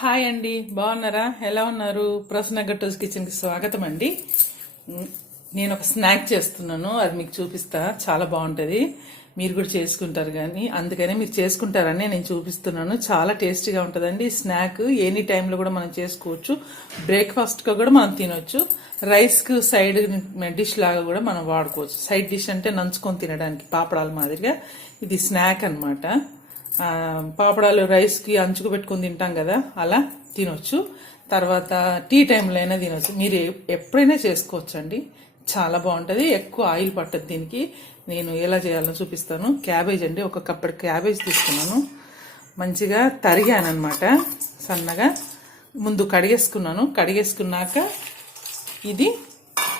Hi అండి, బాగున్నారా? ఎలా ఉన్నారు? ప్రసన్న గట్టోస్ కిచెన్కి స్వాగతం అండి. నేను ఒక స్నాక్ చేస్తున్నాను, అది మీకు చూపిస్తా. చాలా బాగుంటుంది, మీరు కూడా చేసుకుంటారు. కానీ అందుకనే మీరు చేసుకుంటారని నేను చూపిస్తున్నాను. చాలా టేస్టీగా ఉంటుందండి ఈ స్నాక్. ఎనీ టైంలో కూడా మనం చేసుకోవచ్చు. బ్రేక్ఫాస్ట్గా కూడా మనం తినొచ్చు. రైస్కి సైడ్ డిష్ లాగా కూడా మనం వాడుకోవచ్చు. సైడ్ డిష్ అంటే నంచుకొని తినడానికి పాపడాల మాదిరిగా. ఇది స్నాక్ అనమాట. పాపడాలు రైస్కి అంచుకు పెట్టుకొని తింటాం కదా, అలా తినొచ్చు. తర్వాత టీ టైంలో అయినా తినొచ్చు. మీరు ఎప్పుడైనా చేసుకోవచ్చు అండి. చాలా బాగుంటుంది. ఎక్కువ ఆయిల్ పట్టదు దీనికి. నేను ఎలా చేయాలో చూపిస్తాను. క్యాబేజ్ అండి, ఒక కప్పటి క్యాబేజ్ తీసుకున్నాను. మంచిగా తరిగాను అనమాట సన్నగా. ముందు కడిగేసుకున్నాక ఇది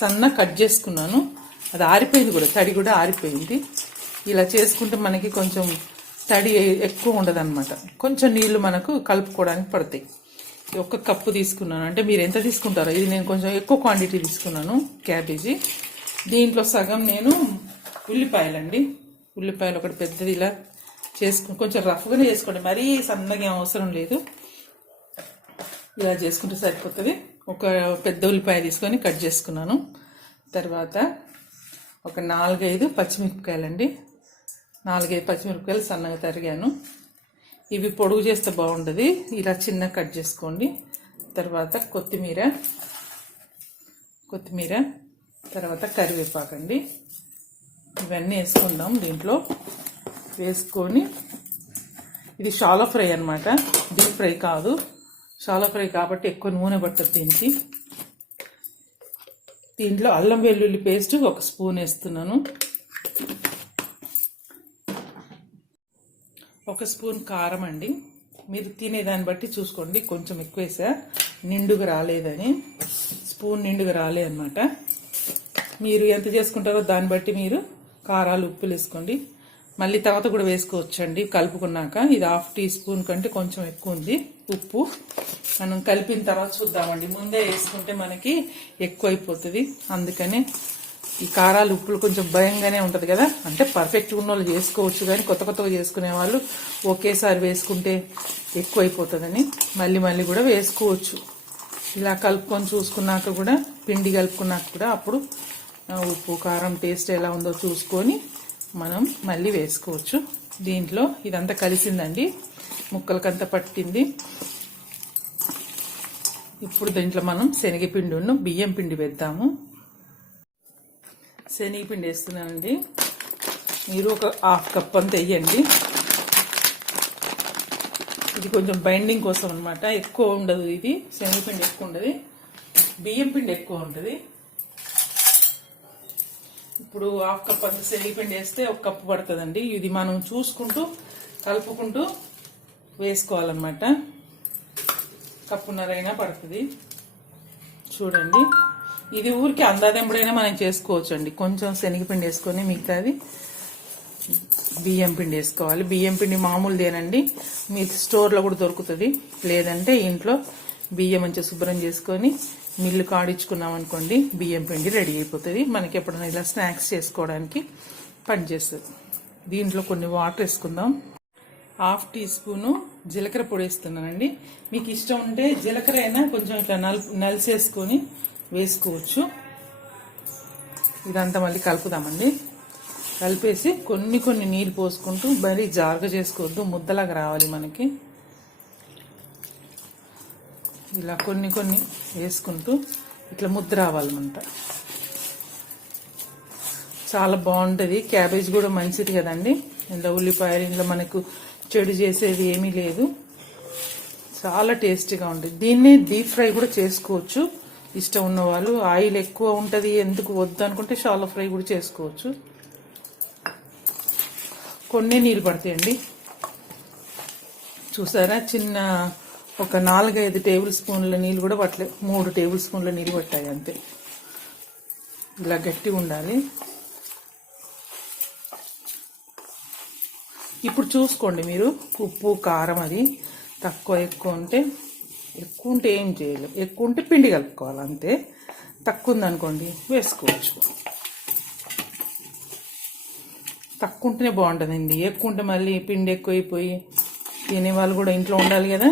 సన్న కట్ చేసుకున్నాను. అది ఆరిపోయింది కూడా, తడి కూడా ఆరిపోయింది. ఇలా చేసుకుంటే మనకి కొంచెం తడి ఎక్కువ ఉండదు అనమాట. కొంచెం నీళ్లు మనకు కలుపుకోవడానికి పడతాయి. ఒక కప్పు తీసుకున్నాను, అంటే మీరు ఎంత తీసుకుంటారో. ఇది నేను కొంచెం ఎక్కువ క్వాంటిటీ తీసుకున్నాను క్యాబేజీ. దీంట్లో సగం నేను ఉల్లిపాయలండి. ఉల్లిపాయలు ఒకటి పెద్దది ఇలా చేసుకుని, కొంచెం రఫ్గానే చేసుకోండి, మరీ సన్నగా ఏం అవసరం లేదు. ఇలా చేసుకుంటే సరిపోతుంది. ఒక పెద్ద ఉల్లిపాయ తీసుకొని కట్ చేసుకున్నాను. తర్వాత ఒక 4-5 పచ్చిమిరపకాయలండి. 4-5 పచ్చిమిరపకాయలు సన్నగా తరిగాను. ఇవి పొడుగు చేస్తే బాగుంటుంది, ఇలా చిన్న కట్ చేసుకోండి. తర్వాత కొత్తిమీర, తర్వాత కరివేపాకండి. ఇవన్నీ వేసుకుందాం దీంట్లో. వేసుకొని, ఇది షాలో ఫ్రై అనమాట, డీప్ ఫ్రై కాదు. షాలో ఫ్రై కాబట్టి ఎక్కువ నూనె పట్టదు దీనికి. దీంట్లో అల్లం వెల్లుల్లి పేస్ట్ 1 స్పూన్ వేస్తున్నాను. 1 స్పూన్ కారం అండి. మీరు తినేదాన్ని బట్టి చూసుకోండి. కొంచెం ఎక్కువ వేసా, నిండుగా రాలేదని. స్పూన్ నిండుగా రాలేదన్నమాట. మీరు ఎంత చేసుకుంటారో దాన్ని బట్టి మీరు కారాలు, ఉప్పులు వేసుకోండి. మళ్ళీ తర్వాత కూడా వేసుకోవచ్చండి కలుపుకున్నాక. ఇది 1/2 టీ స్పూన్ కంటే కొంచెం ఎక్కువ ఉంది ఉప్పు. మనం కలిపిన తర్వాత చూద్దామండి. ముందే వేసుకుంటే మనకి ఎక్కువ అయిపోతుంది. అందుకని ఈ కారాలు, ఉప్పులు కొంచెం భయంగానే ఉంటుంది కదా. అంటే పర్ఫెక్ట్గా ఉన్న వాళ్ళు చేసుకోవచ్చు, కానీ కొత్తగా చేసుకునే వాళ్ళు ఒకేసారి వేసుకుంటే ఎక్కువ అయిపోతుందని మళ్ళీ కూడా వేసుకోవచ్చు. ఇలా కలుపుకొని చూసుకున్నాక కూడా, పిండి కలుపుకున్నాక కూడా అప్పుడు ఉప్పు, కారం టేస్ట్ ఎలా ఉందో చూసుకొని మనం మళ్ళీ వేసుకోవచ్చు. దీంట్లో ఇదంతా కలిసిందండి, ముక్కలకంతా పట్టింది. ఇప్పుడు దీంట్లో మనం శనగపిండి, బియ్యం పిండి వేద్దాము. శనగపిండి వేస్తున్నానండి. మీరు ఒక 1/2 కప్ అంత వేయండి. ఇది కొంచెం బైండింగ్ కోసం అనమాట. ఎక్కువ ఉండదు ఇది, శనగపిండి ఎక్కువ ఉండదు, బియ్యం పిండి ఎక్కువ ఉంటుంది. ఇప్పుడు 1/2 కప్ అంత శనగపిండి వేస్తే 1 కప్పు పడుతుందండి. ఇది మనం చూసుకుంటూ కలుపుకుంటూ వేసుకోవాలన్నమాట. 1.5 కప్పు పడుతుంది. చూడండి, ఇది ఊరికి అందాదెంపుడైనా మనం చేసుకోవచ్చు అండి. కొంచెం శనగపిండి వేసుకొని మిగతాది బియ్యం పిండి వేసుకోవాలి. బియ్యం పిండి మామూలుదేనండి, మీకు స్టోర్లో కూడా దొరుకుతుంది. లేదంటే ఇంట్లో బియ్యం మంచిగా శుభ్రం చేసుకొని మిల్లు కాడించుకున్నాం అనుకోండి, బియ్యం పిండి రెడీ అయిపోతుంది. మనకి ఎప్పుడైనా ఇలా స్నాక్స్ చేసుకోవడానికి పనిచేస్తుంది. దీంట్లో కొన్ని వాటర్ వేసుకుందాం. 1/2 టీ స్పూను జీలకర్ర పొడి వేస్తున్నానండి. మీకు ఇష్టం ఉంటే జీలకర్ర అయినా కొంచెం ఇట్లా నలిసేసుకొని వేసుకోవచ్చు. ఇదంతా మళ్ళీ కలుపుదామండి. కలిపేసి కొన్ని నీళ్ళు పోసుకుంటూ, మరీ జారుగా చేసుకోవద్దు, ముద్దలాగా రావాలి మనకి. ఇలా కొన్ని వేసుకుంటూ ఇట్లా ముద్ద రావాలన్నమాట. చాలా బాగుంటుంది. క్యాబేజ్ కూడా మంచిది కదండి. ఇందులో ఉల్లిపాయలు, ఇందులో మనకు చెడు చేసేది ఏమీ లేదు. చాలా టేస్టీగా ఉంటుంది. దీన్ని డీప్ ఫ్రై కూడా చేసుకోవచ్చు ఇష్టం ఉన్న వాళ్ళు. ఆయిల్ ఎక్కువ ఉంటుంది, ఎందుకు వద్దు అనుకుంటే షాలో ఫ్రై కూడా చేసుకోవచ్చు. కొన్ని నీళ్ళు పడతాయండి. చూసారా, చిన్న ఒక 4-5 టేబుల్ స్పూన్ల నీళ్ళు కూడా పట్టలేదు, 3 టేబుల్ స్పూన్ల నీళ్ళు పట్టాయి అంతే. ఇలా గట్టిగా ఉండాలి. ఇప్పుడు చూసుకోండి మీరు, ఉప్పు, కారం అది తక్కువ ఎక్కువ ఉంటే ఏం చేయలేం. ఎక్కువ ఉంటే పిండి కలుపుకోవాలి అంతే. తక్కువ ఉందనుకోండి వేసుకోవచ్చు. తక్కువ ఉంటేనే బాగుంటుందండి. ఎక్కువ ఉంటే మళ్ళీ పిండి ఎక్కువైపోయి తినేవాళ్ళు కూడా ఇంట్లో ఉండాలి కదా,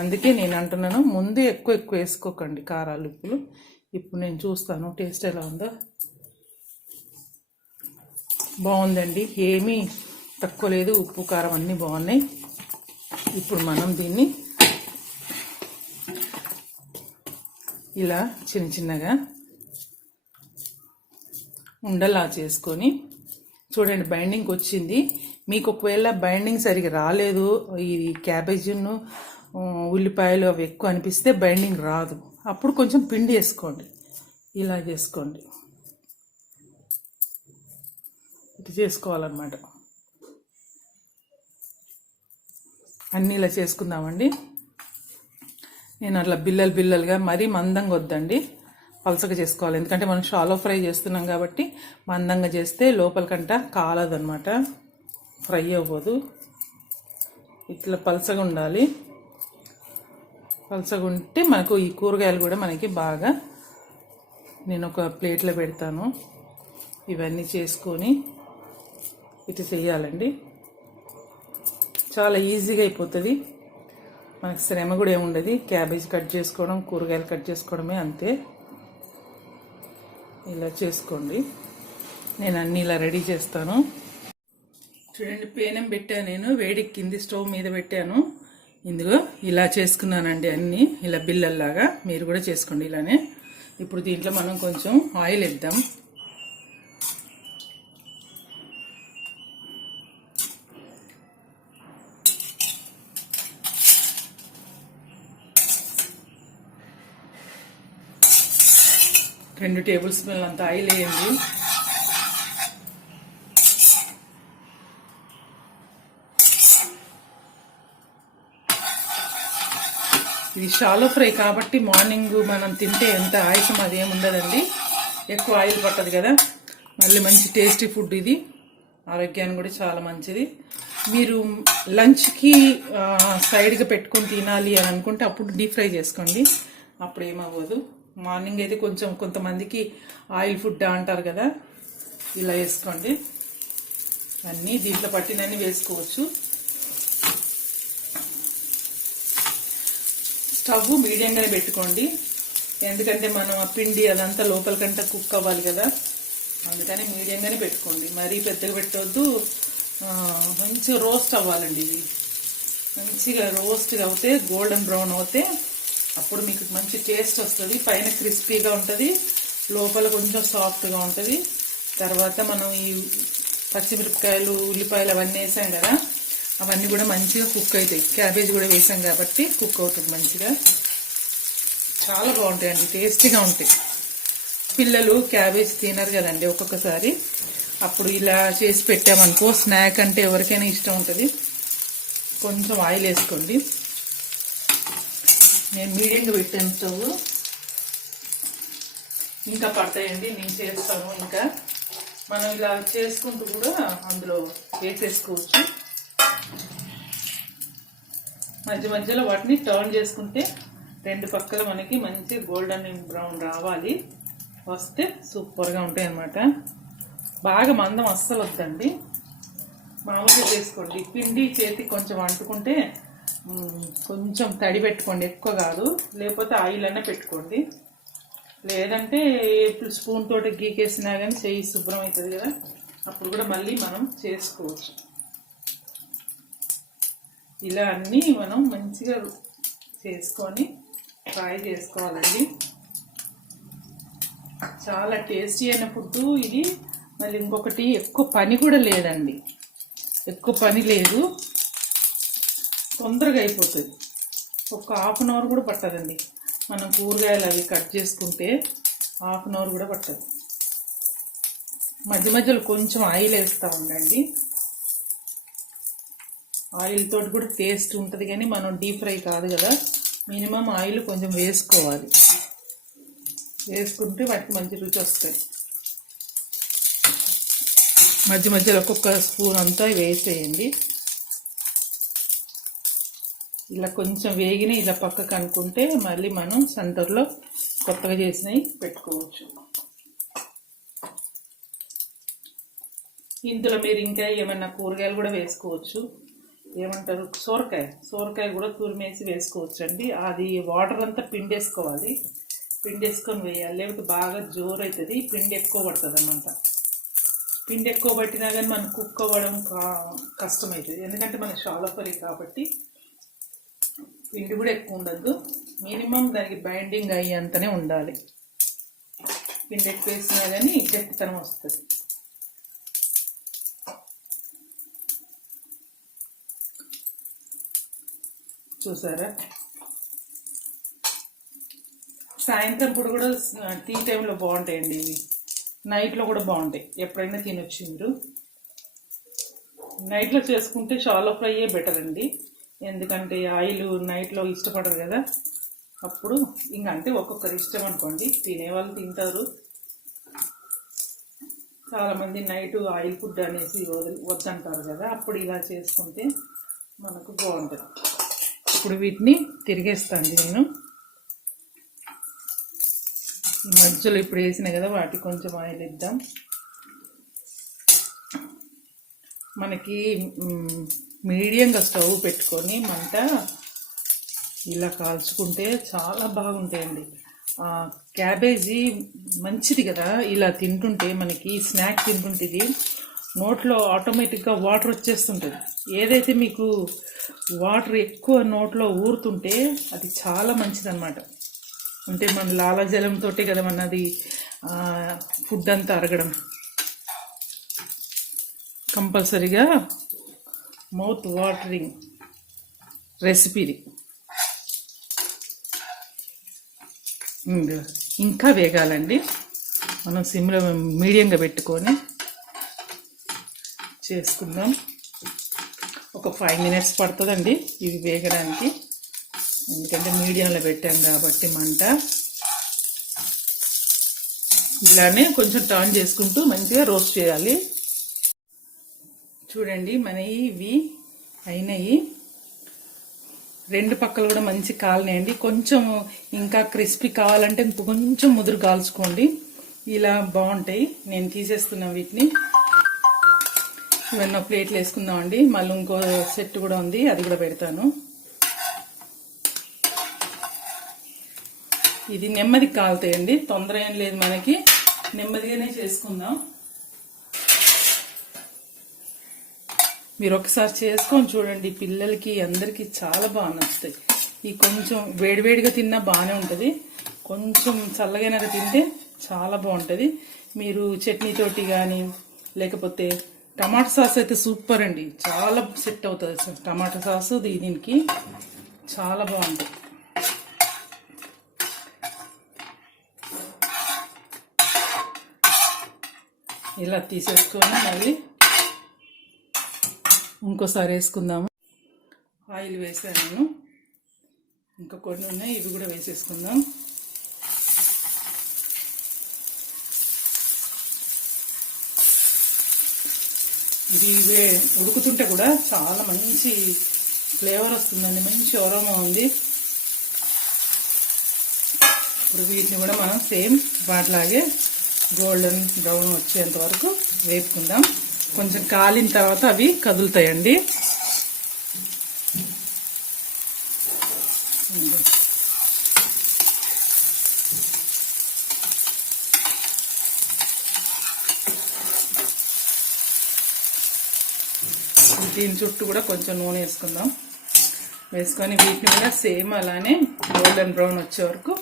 అందుకే నేను అంటున్నాను, ముందే ఎక్కువ ఎక్కువ వేసుకోకండి కారాలు ఉప్పులు. ఇప్పుడు నేను చూస్తాను టేస్ట్ ఎలా ఉందో. బాగుందండి, ఏమీ తక్కువ లేదు, ఉప్పు కారం అన్నీ బాగున్నాయి. ఇప్పుడు మనం దీన్ని ఇలా చిన్న చిన్నగా ఉండలా చేసుకొని చూడండి, బైండింగ్ వచ్చింది. మీకు ఒకవేళ బైండింగ్ సరిగా రాలేదు, ఈ క్యాబేజీను ఉల్లిపాయలు అవి ఎక్కువ అనిపిస్తే బైండింగ్ రాదు, అప్పుడు కొంచెం పిండి వేసుకోండి. ఇలా చేసుకోండి, ఇది చేసుకోవాలన్నమాట. అన్నీ ఇలా చేసుకుందామండి. నేను అట్లా బిల్లలుగా మరీ మందంగా వద్దండి, పలసగా చేసుకోవాలి. ఎందుకంటే మనం షాలో ఫ్రై చేస్తున్నాం కాబట్టి మందంగా చేస్తే లోపలికంట కాలదనమాట, ఫ్రై అవ్వదు. ఇట్లా పలసగా ఉండాలి. పలసగా ఉంటే మనకు ఈ కూరగాయలు కూడా మనకి బాగా, నేను ఒక ప్లేట్లో పెడతాను. ఇవన్నీ చేసుకొని ఇట్లా చేయాలండి. చాలా ఈజీగా అయిపోతుంది, మనకు శ్రమ కూడా ఏముండదు. క్యాబేజ్ కట్ చేసుకోవడం, కూరగాయలు కట్ చేసుకోవడమే, అంతే. ఇలా చేసుకోండి. నేను అన్నీ ఇలా రెడీ చేస్తాను. చూడండి, పేనం పెట్టాను, నేను వేడెక్కింది, స్టవ్ మీద పెట్టాను. ఇందులో ఇలా చేసుకున్నానండి అన్నీ, ఇలా బిల్లల్లాగా. మీరు కూడా చేసుకోండి ఇలానే. ఇప్పుడు దీంట్లో మనం కొంచెం ఆయిల్ వేద్దాం. రెండు టేబుల్ స్పూన్లు అంత ఆయిల్ వేయండి. ఇది షాలో ఫ్రై కాబట్టి మార్నింగ్ మనం తింటే ఎంత ఆయాసం అదేముండదండి, ఎక్కువ ఆయిల్ పట్టదు కదా. మళ్ళీ మంచి టేస్టీ ఫుడ్ ఇది, ఆరోగ్యానికి కూడా చాలా మంచిది. మీరు లంచ్కి సైడ్గా పెట్టుకొని తినాలి అని అనుకుంటే అప్పుడు డీప్ ఫ్రై చేసుకోండి, అప్పుడు ఏమవ్వదు. మార్నింగ్ అయితే కొంచెం కొంతమందికి ఆయిల్ ఫుడ్ అంటారు కదా, ఇలా వేసుకోండి. అన్నీ దీంట్లో పట్టినన్ని వేసుకోవచ్చు. స్టవ్ మీడియంగానే పెట్టుకోండి, ఎందుకంటే మనం ఆ పిండి అదంతా లోపలికంటే కుక్ అవ్వాలి కదా, అందుకని మీడియంగానే పెట్టుకోండి. మరీ పెద్దగా పెట్టవద్దు. మంచిగా రోస్ట్ అవ్వాలండి ఇది, మంచిగా రోస్ట్గా అవుతే, గోల్డెన్ బ్రౌన్ అవుతే అప్పుడు మీకు మంచి టేస్ట్ వస్తుంది. పైన క్రిస్పీగా ఉంటుంది, లోపల కొంచెం సాఫ్ట్గా ఉంటుంది. తర్వాత మనం ఈ పచ్చిమిరపకాయలు, ఉల్లిపాయలు అవన్నీ వేసాం కదా, అవన్నీ కూడా మంచిగా కుక్ అవుతాయి. క్యాబేజ్ కూడా వేసాం కాబట్టి కుక్ అవుతుంది మంచిగా. చాలా బాగుంటాయండి, టేస్టీగా ఉంటాయి. పిల్లలు క్యాబేజ్ తినరు కదండి ఒక్కొక్కసారి, అప్పుడు ఇలా చేసి పెట్టామనుకో, స్నాక్ అంటే ఎవరికైనా ఇష్టం ఉంటుంది. కొంచెం ఆయిల్ వేసుకోండి. నేను మీడియంగా పెట్టాను స్టవ్, ఇంకా పడతాయండి, నేను చేస్తాను. ఇంకా మనం ఇలా చేసుకుంటూ కూడా అందులో వేసేసుకోవచ్చు. మధ్య మధ్యలో వాటిని టర్న్ చేసుకుంటే రెండు పక్కల మనకి మంచి గోల్డెన్ బ్రౌన్ రావాలి, వస్తే సూపర్గా ఉంటాయి అన్నమాట. బాగా మందం అస్సలు వద్దండి, మామూలుగా చేసుకోండి. పిండి చేతికి కొంచెం అంటుకుంటే కొంచెం తడి పెట్టుకోండి, ఎక్కువ కాదు. లేకపోతే ఆయిల్ అన్నా పెట్టుకోండి, లేదంటే స్పూన్ తోటి గీకేసినా కానీ చెయ్యి శుభ్రం అవుతుంది కదా, అప్పుడు కూడా మళ్ళీ మనం చేసుకోవచ్చు. ఇలా అన్నీ మనం మంచిగా చేసుకొని ఫ్రై చేసుకోవాలండి. చాలా టేస్టీ అయిన ఫుడ్ ఇది. మళ్ళీ ఇంకొకటి, ఎక్కువ పని కూడా లేదండి, ఎక్కువ పని లేదు, తొందరగా అయిపోతుంది. ఒక హాఫ్ అన్ అవర్ కూడా పట్టదండి. మనం కూరగాయలు అవి కట్ చేసుకుంటే హాఫ్ అన్ అవర్ కూడా పట్టదు. మధ్య మధ్యలో కొంచెం ఆయిల్ వేస్తూ ఉండండి, ఆయిల్ తోటి కూడా టేస్ట్ ఉంటుంది. కానీ మనం డీప్ ఫ్రై కాదు కదా, మినిమం ఆయిల్ కొంచెం వేసుకోవాలి, వేసుకుంటే వాటికి మంచి రుచి వస్తుంది. మధ్య మధ్యలో ఒక్కొక్క స్పూన్ అంతా వేసేయండి. ఇలా కొంచెం వేగిన ఇలా పక్కకు అనుకుంటే మళ్ళీ మనం సెంటర్లో కొత్తగా చేసినవి పెట్టుకోవచ్చు. ఇందులో మీరు ఇంకా ఏమైనా కూరగాయలు కూడా వేసుకోవచ్చు. ఏమంటారు, సోరకాయ కూడా తురిమేసి వేసుకోవచ్చు అండి. అది వాటర్ అంతా పిండేసుకోవాలి, పిండేసుకొని వేయాలి, లేకపోతే బాగా జోరు అవుతుంది, పిండి ఎక్కువ పడుతుంది అన్నమాట. పిండి ఎక్కువ పట్టినా కానీ మనకు కుక్ అవ్వడం కష్టమవుతుంది, ఎందుకంటే మన షాలో ఫ్రై కాబట్టి పిండి కూడా ఎక్కువ ఉండద్దు, మినిమం దానికి బైండింగ్ అయ్యేంతనే ఉండాలి. పిండి ఎక్కువ వేసినా కానీ గట్టితనం వస్తుంది. చూసారా, సాయంత్రం పూట కూడా టీ టైంలో బాగుంటాయండి ఇవి, నైట్లో కూడా బాగుంటాయి, ఎప్పుడైనా తినొచ్చు మీరు. నైట్లో చేసుకుంటే షాలో ఫ్రైయే బెటర్ అండి, ఎందుకంటే ఆయిల్ నైట్లో ఇష్టపడరు కదా. అప్పుడు ఇంకా అంటే ఒక్కొక్కరి ఇష్టం అనుకోండి, తినేవాళ్ళు తింటారు, చాలామంది నైట్ ఆయిల్ ఫుడ్ అనేసి వద్దంటారు కదా, అప్పుడు ఇలా చేసుకుంటే మనకు బాగుంటుంది. ఇప్పుడు వీటిని తిరిగేస్తాను నేను మధ్యలో, ఇప్పుడు వేసినాయి కదా వాటికి కొంచెం ఆయిల్ ఇద్దాం. మనకి మీడియంగా స్టవ్ పెట్టుకొని మంట ఇలా కాల్చుకుంటే చాలా బాగుంటాయండి. క్యాబేజీ మంచిది కదా, ఇలా తింటుంటే మనకి స్నాక్ తింటుంటే ఇది నోట్లో ఆటోమేటిక్గా వాటర్ వచ్చేస్తుంటుంది. ఏదైతే మీకు వాటర్ ఎక్కువ నోట్లో ఊరుతుంటే అది చాలా మంచిదన్నమాట. అంటే మన లాలాజలంతో కదా మనది ఫుడ్ అంతా అరగడం. కంపల్సరీగా మౌత్ వాటరింగ్ రెసిపీది. ఇంకా వేగాలండి, మనం సిమ్లో మీడియంగా పెట్టుకొని చేసుకుందాం. ఒక 5 minutes పడుతుందండి ఇవి వేగడానికి, ఎందుకంటే మీడియంలో పెట్టాం కాబట్టి మంట. ఇలానే కొంచెం టర్న్ చేసుకుంటూ మంచిగా రోస్ట్ చేయాలి. చూడండి మన ఇవి అయినాయి, రెండు పక్కలు కూడా మంచి కాలనేయండి. కొంచెం ఇంకా క్రిస్పీ కావాలంటే కొంచెం ముదురు కాల్చుకోండి, ఇలా బాగుంటాయి. నేను తీసేస్తున్నాను వీటిని, ఇవన్నీ ప్లేట్లు వేసుకుందామండి. మళ్ళీ ఇంకో సెట్ కూడా ఉంది, అది కూడా పెడతాను. ఇది నెమ్మదిగా కాలుతాయండి, తొందర ఏం లేదు మనకి, నెమ్మదిగానే చేసుకుందాం. మీరు ఒకసారి చేసుకొని చూడండి, పిల్లలకి అందరికీ చాలా బాగా నచ్చుతాయి. ఈ కొంచెం వేడివేడిగా తిన్నా బాగానే ఉంటుంది, కొంచెం చల్లగైనాక తింటే చాలా బాగుంటుంది. మీరు చట్నీతోటి కానీ లేకపోతే టమాటా సాస్ అయితే సూపర్ అండి, చాలా సెట్ అవుతుంది టమాటా సాసు దీనికి, చాలా బాగుంటుంది. ఇలా తీసేసుకొని మళ్ళీ ఇంకోసారి వేసుకుందాము. ఆయిల్ వేసాను నేను, ఇంకా కొన్ని ఉన్నాయి, ఇవి కూడా వేసేసుకుందాం. ఇది ఉడుకుతుంటే కూడా చాలా మంచి ఫ్లేవర్ వస్తుందండి, మంచి అరోమా ఉంది. ఇప్పుడు వీటిని కూడా మనం సేమ్ వాటిలాగే గోల్డెన్ బ్రౌన్ వచ్చేంత వరకు వేపుకుందాం. కొంచెం కాలిన తర్వాత అవి కదులుతాయండి. దీని చుట్టూ కూడా కొంచెం నూనె వేసుకుందాం. వేసుకొని వీటిని కూడా సేమ్ అలానే గోల్డెన్ బ్రౌన్ వచ్చే వరకు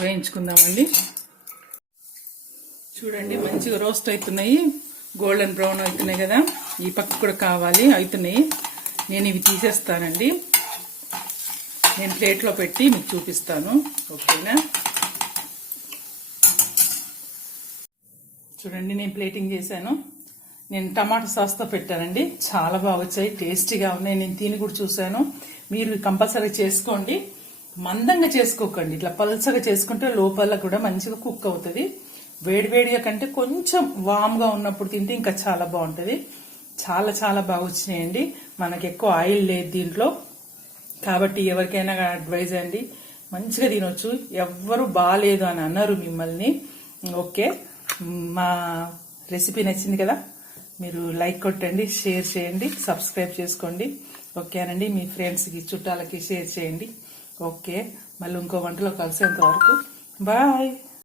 వేయించుకుందామండి. చూడండి మంచిగా రోస్ట్ అవుతున్నాయి, గోల్డెన్ బ్రౌన్ అవుతున్నాయి కదా, ఈ పక్క కూడా కావాలి, అవుతున్నాయి. నేను ఇవి తీసేస్తానండి, నేను ప్లేట్లో పెట్టి మీకు చూపిస్తాను, ఓకేనా. చూడండి నేను ప్లేటింగ్ చేశాను, నేను టమాటా సాస్తో పెట్టానండి, చాలా బాగా వచ్చాయి, టేస్టీగా ఉన్నాయి. నేను తిని కూడా చూశాను, మీరు కంపల్సరీ చేసుకోండి. మందంగా చేసుకోకండి, ఇట్లా పల్చగా చేసుకుంటే లోపల కూడా మంచిగా కుక్ అవుతుంది. వేడివేడిగా కంటే కొంచెం వామ్గా ఉన్నప్పుడు తింటే ఇంకా చాలా బాగుంటుంది. చాలా చాలా బాగా వచ్చినాయండి, మనకి ఎక్కువ ఆయిల్ లేదు దీంట్లో కాబట్టి ఎవరికైనా అడ్వైజ్ అండి, మంచిగా తినొచ్చు, ఎవ్వరు బాగాలేదు అని అన్నారు మిమ్మల్ని. ఓకే, మా రెసిపీ నచ్చింది కదా, మీరు లైక్ కొట్టండి, షేర్ చేయండి, సబ్స్క్రైబ్ చేసుకోండి. ఓకేనండి, మీ ఫ్రెండ్స్కి చుట్టాలకి షేర్ చేయండి. ఓకే, మళ్ళీ ఇంకో వంటలో కలిసేంత వరకు బాయ్.